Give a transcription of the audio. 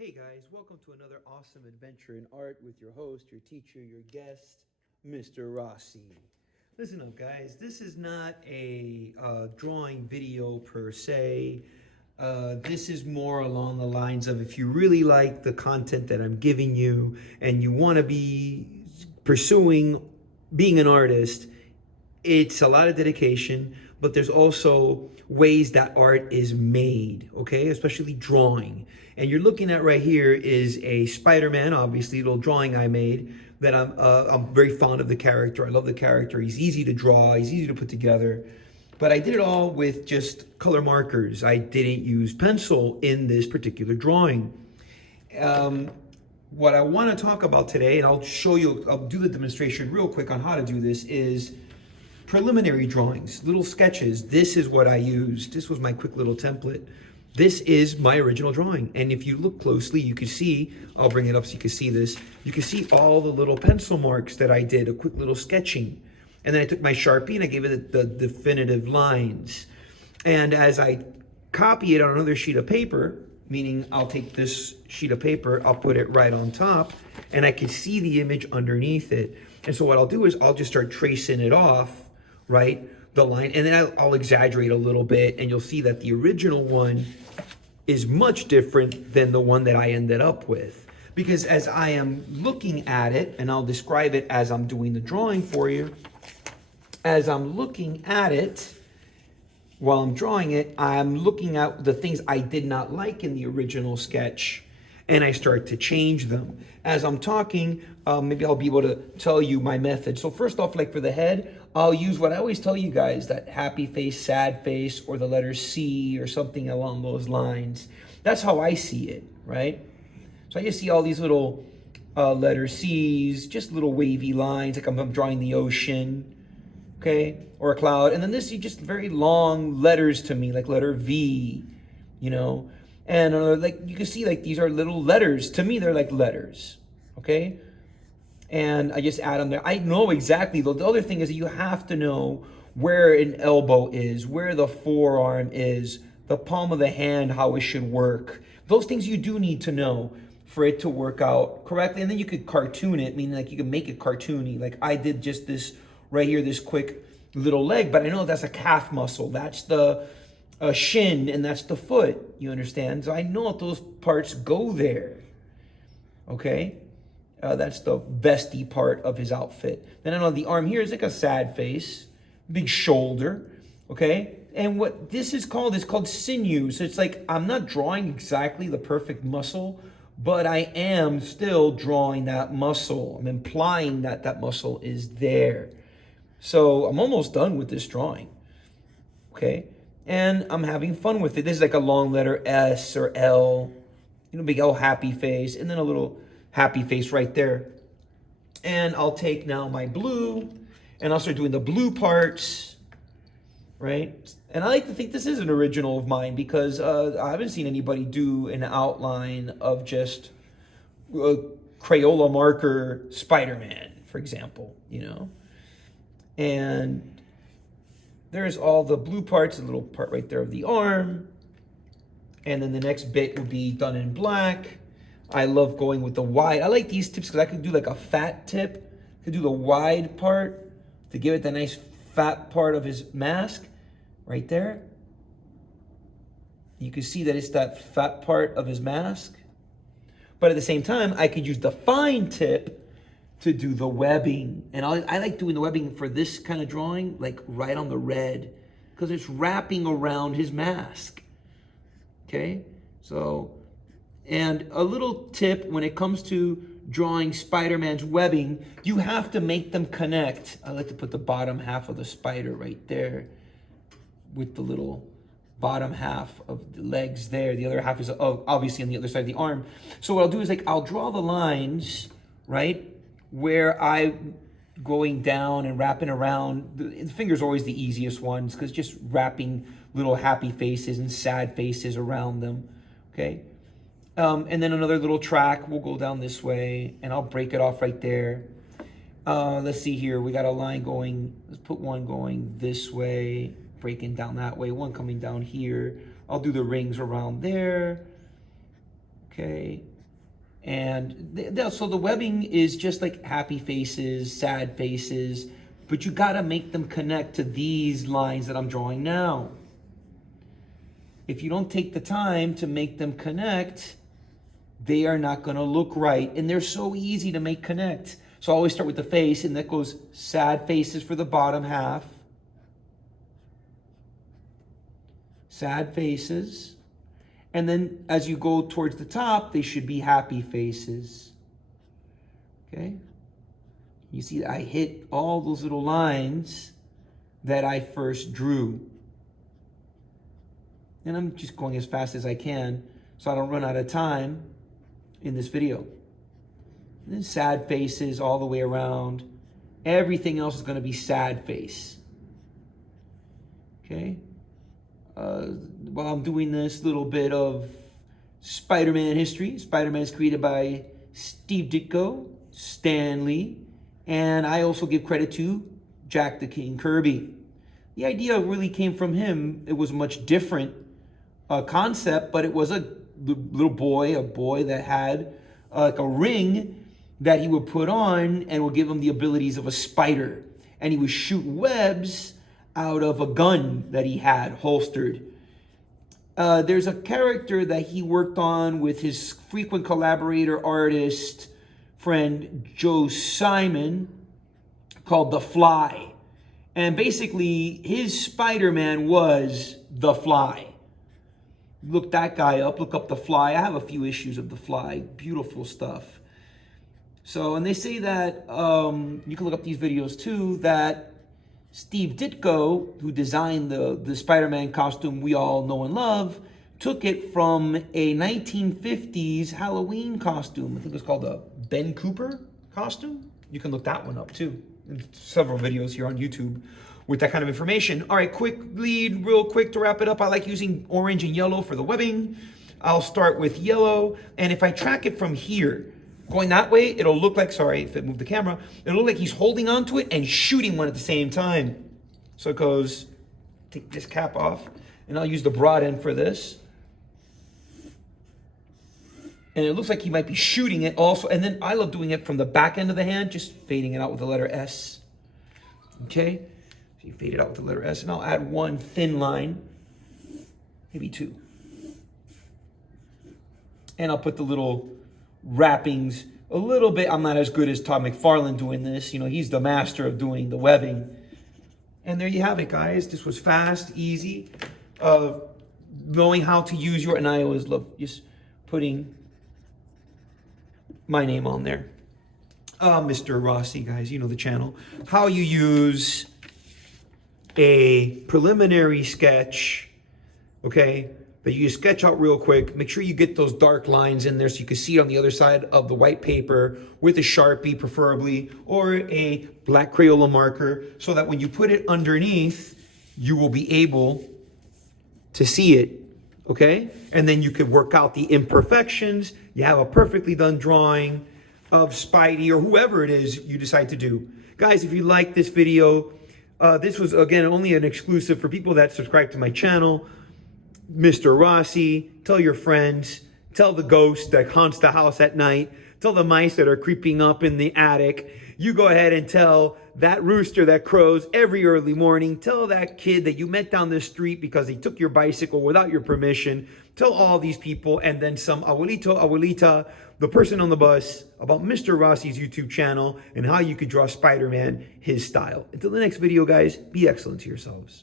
Hey guys, welcome to another awesome adventure in art with your host, your teacher, your guest, Mr. Rossi. Listen up, guys. This is not a drawing video per se. This is more along the lines of if you really like the content that I'm giving you and you want to be pursuing being an artist, it's a lot of dedication, but there's also ways that art is made, okay? Especially drawing. And you're looking at right here is a Spider-Man, obviously, a little drawing I made that I'm very fond of the character. I love the character. He's easy to draw, he's easy to put together. But I did it all with just color markers. I didn't use pencil in this particular drawing. Um, what I want to talk about today, and I'll show you, I'll do the demonstration real quick on how to do this, is preliminary drawings, little sketches. This is what I used. This was my quick little template. This is my original drawing. And if you look closely, you can see, I'll bring it up so you can see this. You can see all the little pencil marks that I did, a quick little sketching. And then I took my Sharpie and I gave it the definitive lines. And as I copy it on another sheet of paper, meaning I'll take this sheet of paper, I'll put it right on top, and I can see the image underneath it. And so what I'll do is I'll just start tracing it off, right, the line, and then I'll exaggerate a little bit, and you'll see that the original one is much different than the one that I ended up with. Because as I am looking at it, and I'll describe it as I'm doing the drawing for you, as I'm looking at it, while I'm drawing it, I'm looking at the things I did not like in the original sketch, and I start to change them. As I'm talking, maybe I'll be able to tell you my method. So first off, like for the head, I'll use what I always tell you guys, that happy face, sad face, or the letter C, or something along those lines. That's how I see it, right? So I just see all these little letter C's, just little wavy lines, like I'm drawing the ocean, okay, or a cloud. And then this is just very long letters to me, like letter V, you know. And like you can see, like these are little letters. To me, they're like letters, okay? And I just add them there. I know exactly, though. The other thing is that you have to know where an elbow is, where the forearm is, the palm of the hand, how it should work. Those things you do need to know for it to work out correctly. And then you could cartoon it, meaning like you can make it cartoony. Like I did just this right here, this quick little leg, but I know that's a calf muscle. That's the shin, and that's the foot, you understand? So I know those parts go there, okay? That's the vesty part of his outfit. Then I know the arm here is like a sad face, big shoulder, okay? And what this is called sinew. So it's like I'm not drawing exactly the perfect muscle, but I am still drawing that muscle. I'm implying that that muscle is there. So I'm almost done with this drawing, okay? And I'm having fun with it. This is like a long letter S or L, you know, big L happy face, and then a little happy face right there. And I'll take now my blue, and I'll start doing the blue parts, right? And I like to think this is an original of mine because I haven't seen anybody do an outline of just a Crayola marker Spider-Man, for example, you know? And there's all the blue parts, a little part right there of the arm. And then the next bit will be done in black. I love going with the wide. I like these tips because I could do like a fat tip. I could do the wide part to give it the nice fat part of his mask right there. You can see that it's that fat part of his mask. But at the same time, I could use the fine tip to do the webbing. And I like doing the webbing for this kind of drawing, like right on the red, because it's wrapping around his mask. Okay? So, and a little tip when it comes to drawing Spider-Man's webbing, you have to make them connect. I like to put the bottom half of the spider right there with the little bottom half of the legs there. The other half is obviously on the other side of the arm. So what I'll do is like, I'll draw the lines, right? Where I'm going down and wrapping around. The finger's always the easiest ones because just wrapping little happy faces and sad faces around them, okay? And then another little track will go down this way, and I'll break it off right there. Let's see here. We got a line going. Let's put one going this way, breaking down that way, one coming down here. I'll do the rings around there. Okay. And so the webbing is just like happy faces, sad faces, but you got to make them connect to these lines that I'm drawing now. If you don't take the time to make them connect, they are not going to look right. And they're so easy to make connect. So I always start with the face, and that goes sad faces for the bottom half. Sad faces. And then as you go towards the top, they should be happy faces. Okay? You see, I hit all those little lines that I first drew. And I'm just going as fast as I can so I don't run out of time in this video. And then sad faces all the way around. Everything else is going to be sad face. Okay? While I'm doing this little bit of Spider-Man history. Spider-Man is created by Steve Ditko, Stan Lee, and I also give credit to Jack the King Kirby. The idea really came from him. It was a much different concept, but it was a little boy, that had like a ring that he would put on and would give him the abilities of a spider. And he would shoot webs out of a gun that he had holstered. There's a character that he worked on with his frequent collaborator, artist, friend Joe Simon, called The Fly. And basically, his Spider-Man was The Fly. Look that guy up, look up The Fly. I have a few issues of The Fly, beautiful stuff. So, and they say that, you can look up these videos too, that Steve Ditko, who designed the Spider-Man costume we all know and love, took it from a 1950s Halloween costume. I think it was called a Ben Cooper costume. You can look that one up too. There's several videos here on YouTube with that kind of information. All right, real quick to wrap it up. I like using orange and yellow for the webbing. I'll start with yellow, and if I track it from here, going that way, it'll look like, sorry if it moved the camera, it'll look like he's holding onto it and shooting one at the same time. So it goes, take this cap off, and I'll use the broad end for this. And it looks like he might be shooting it also. And then I love doing it from the back end of the hand, just fading it out with the letter S. Okay? So you fade it out with the letter S, and I'll add one thin line, maybe two. And I'll put the little wrappings a little bit. I'm not as good as Todd McFarlane doing this. You know, he's the master of doing the webbing. And there you have it, guys. This was fast, easy. Knowing how to use and I always love just putting my name on there. Mr. Rossi, guys, you know the channel. How you use a preliminary sketch, okay? But you sketch out real quick. Make sure you get those dark lines in there so you can see it on the other side of the white paper with a Sharpie preferably, or a black Crayola marker, so that when you put it underneath, you will be able to see it, okay? And then you could work out the imperfections. You have a perfectly done drawing of Spidey or whoever it is you decide to do. Guys, if you like this video, this was, again, only an exclusive for people that subscribe to my channel. Mr. Rossi, tell your friends, tell the ghost that haunts the house at night, tell the mice that are creeping up in the attic. You go ahead and tell that rooster that crows every early morning. Tell that kid that you met down the street because he took your bicycle without your permission. Tell all these people, and then some abuelito, abuelita, the person on the bus, about Mr. Rossi's YouTube channel and how you could draw Spider-Man his style. Until the next video, guys, be excellent to yourselves.